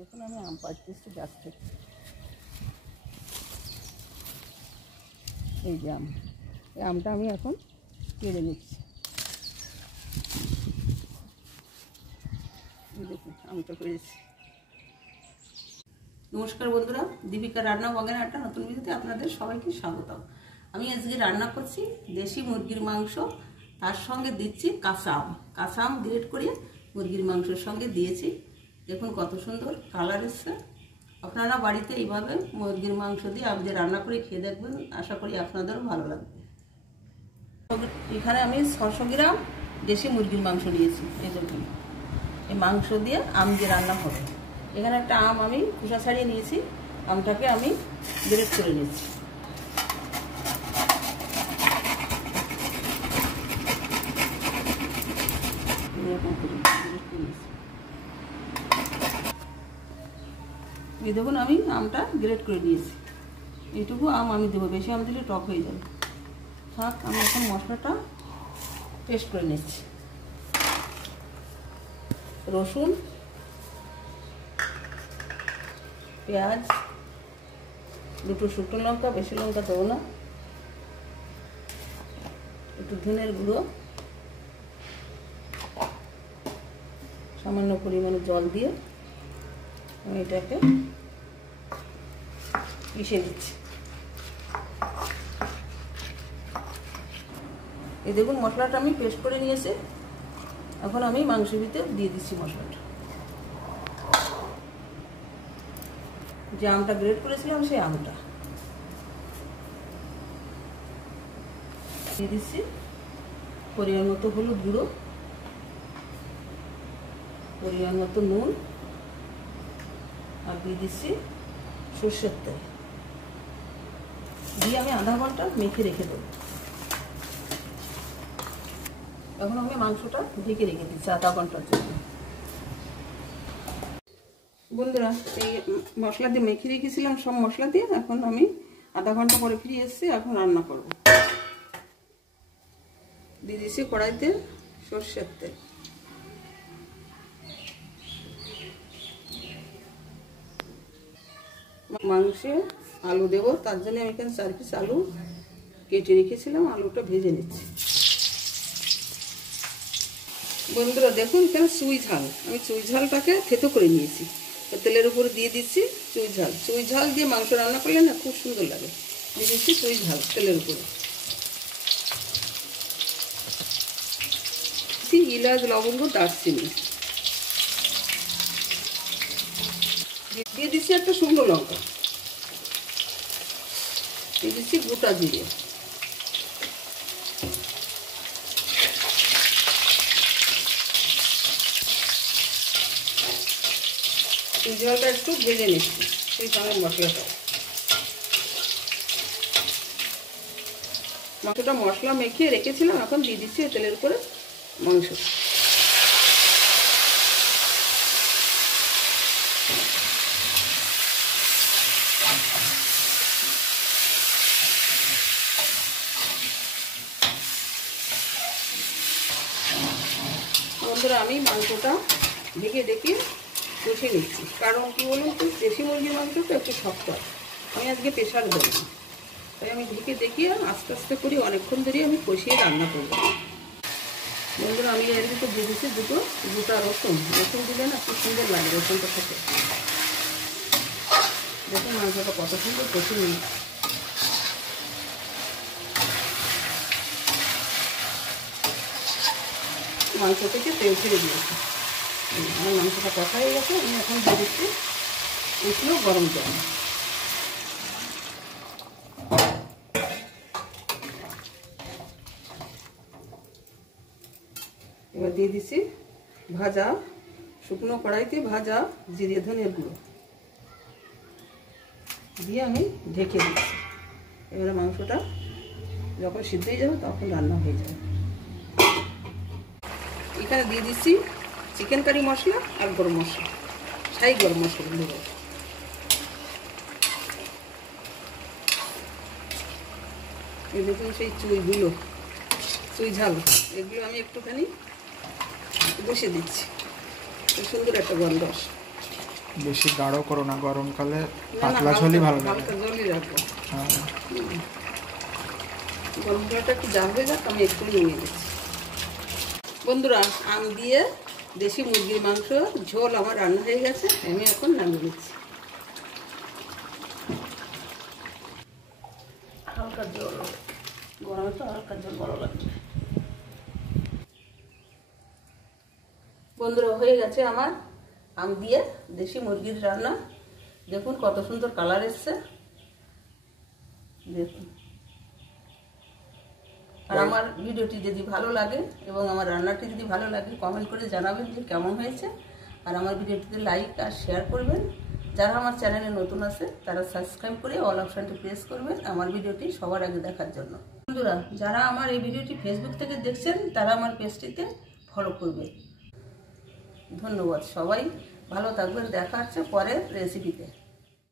দেখুন আমি আম পাড়তেছি গাছ থেকে। এই যে আম, এই আমটা আমি এখন কেড়ে নিচ্ছি। দেখুন আমটা পেরেছি। নমস্কার বন্ধুরা, দীপিকা রান্না বাগানে একটা নতুন ভিডিওতে আপনাদের সবাইকে স্বাগত। আমি আজকে রান্না করছি দেশি মুরগির মাংস, তার সঙ্গে দিচ্ছি কাঁচা আম। কাঁচা আম গ্রেট করে মুরগির মাংসের সঙ্গে দিয়েছি। দেখুন কত সুন্দর কালার এসছে। আপনারা বাড়িতে এইভাবে মুরগির মাংস দিয়ে আপনি রান্না করে খেয়ে দেখবেন, আশা করি আপনাদেরও ভালো লাগবে। এখানে আমি 600 গ্রাম দেশি মুরগির মাংস নিয়েছি। এই দেখুন, এই মাংস দিয়ে আম দিয়ে রান্না হবে। এখানে একটা আম আমি খোসা ছাড়িয়ে নিয়েছি, আমটাকে আমি গ্রেট করে নিচ্ছি। এই দেখুন আমি আমটা গ্রেট করে নিয়েছি। এইটুকু আম আমি দেবো, বেশি আম দিলে টক হয়ে যাবে। থাক, আমি এখন মশলাটা পেস্ট করে নিচ্ছি। রসুন, পেঁয়াজ, দুটো শুকনো লঙ্কা, বেশি লঙ্কা দেবো না, একটু ধনের গুঁড়ো, সামান্য পরিমাণে জল দিয়ে আমি এটাকে পিষে দিচ্ছি। এই দেখুন মশলাটা আমি পেস্ট করে নিয়েছি। এখন আমি মাংসের ভিতরে দিয়ে দিচ্ছি মশলাটা। যে আমটা গ্রেট করেছিলাম সেই আমটা দিয়ে দিচ্ছি। পরিমাণ মতো হলুদ গুঁড়ো, পরিমাণ মতো নুন, আর দিয়ে দিচ্ছি সর্ষের তেল। দিয়ে আমি আধা ঘন্টা মেখে রেখে দেবো। এখন আমি মাংসটা ঢেকে রেখে দিচ্ছি আধা ঘন্টার জন্য। বন্ধুরা, এই মশলা দিয়ে মেখে রেখেছিলাম, সব মশলা দিয়ে এখন আমি আধা ঘন্টা পরে ফিরে এসেছি। এখন রান্না করব। দিয়ে দিচ্ছি কড়াইতে সর্ষের তেল। মাংসে আলু দেব, তার জন্য আমি এখানে 4 পিস আলু কেটে রেখেছিলাম। আলুটা ভেজে নিচ্ছি। বন্ধুরা দেখুন, এখানে চুই ঝাল, আমি চুই ঝালটাকে থেতো করে নিয়েছি। তেলের উপরে দিয়ে দিচ্ছি চুই ঝাল। চুই ঝাল দিয়ে মাংস রান্না করলে না খুব সুন্দর লাগে। দিয়ে দিচ্ছি চুই ঝাল তেলের উপরে। এলাচ, লবঙ্গ, দারচিনি দিয়ে দিচ্ছি একটা শুকনো লঙ্কা, দিয়ে দিচ্ছি গোটা জিরে, জলটা একটু ভেজে নিচ্ছি সেই সঙ্গে মশলাটা। মাংসটা মশলা মেখে রেখেছিলাম, এখন দিয়ে দিচ্ছি তেলের উপরে মাংস। বন্ধুরা, আমি মাংসটা ঢেকে ঢেকে কষে নিচ্ছি। কারণ কি বলুন তো, দেশি মুরগির মাংসটা একটু শক্ত হয়। আমি আজকে প্রেশার দেবো না, তাই আমি ঢেকে দেখিয়ে আস্তে আস্তে করে অনেকক্ষণ ধরে আমি কষিয়ে রান্না করবো। বন্ধুরা, আমি এর ভিতরে দিয়ে দিচ্ছি দুটো গোটা রসুন। রসুন দিলে না খুব সুন্দর লাগে রসুনটা খেতে। দেখুন মাংসটা কত সুন্দর কষে নিই। মাংস থেকে তেল ছেড়ে দিয়েছি। আমার মাংসটা কষা হয়ে গেছে। আমি এখন দিয়ে দিচ্ছি উষ্ণ গরম জল। এবার দিয়ে দিচ্ছি ভাজা শুকনো কড়াইতে ভাজা জিরে ধনের গুঁড়ো দিয়ে আমি ঢেকে দিচ্ছি। এবারে মাংসটা যখন সিদ্ধ হয়ে যাবে তখন রান্না হয়ে যাবে। এখানে দিয়ে দিচ্ছি চিকেন কারি মশলা আর গরম মশলা, ছাই গরম মশলা দেবো। এই দেখুন সেই চুইগুলো, চুই ঝাল, এগুলো আমি একটুখানি বসে দিচ্ছি। খুব সুন্দর একটা গন্ধ আসে। বেশি গাঢ় করো না, গরমকালে পাতলা ঝোলই ভালো লাগে। হালকা জলই রাখবো। হ্যাঁ, গরম জলটা একটু জাল হয়ে যাক, আমি একটু নিয়ে নিচ্ছি। বন্ধুরা, আম দিয়ে দেশি মুরগির মাংস ঝোল আমার রান্না হয়ে গেছে, আমি এখন নামিয়ে নিচ্ছি। হালকা জল, গরমে তো হালকা জল ভালো লাগবে। বন্ধুরা, হয়ে গেছে আমার আম দিয়ে দেশি মুরগির রান্না। দেখুন কত সুন্দর কালার এসছে, দেখুন। আর আমার ভিডিওটি যদি ভালো লাগে এবং আমার রান্নাটি যদি ভালো লাগে, কমেন্ট করে জানাবেন যে কেমন হয়েছে। আর আমার ভিডিওটিতে লাইক আর শেয়ার করবেন। যারা আমার চ্যানেলে নতুন আছে তারা সাবস্ক্রাইব করে অল অপশানটি প্রেস করবেন আমার ভিডিওটি সবার আগে দেখার জন্য। বন্ধুরা, যারা আমার এই ভিডিওটি ফেসবুক থেকে দেখছেন তারা আমার পেজটিতে ফলো করবেন। ধন্যবাদ, সবাই ভালো থাকবেন। দেখা হচ্ছে পরের রেসিপিতে।